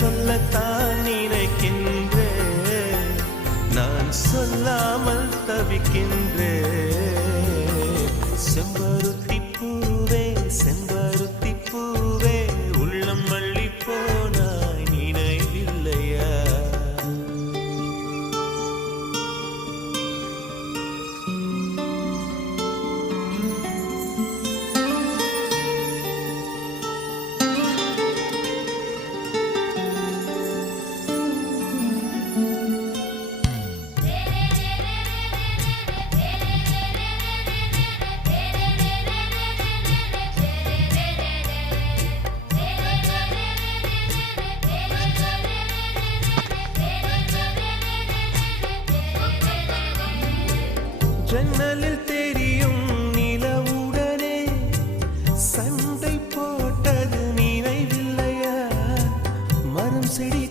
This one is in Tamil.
சொல்லத்தான் நினைக்கின்றேன், நான் சொல்லாமல் தவிக்கின்றேன். செம்பருத்தி பூவே செம்பருத்தி பூவே உள்ளம் மல்லி போனாய் நினைவில்லையா? ஜன்னலில் தெரியும் நிலவுடனே சண்டை போட்டது நினைவில்லையா? மரம் செடி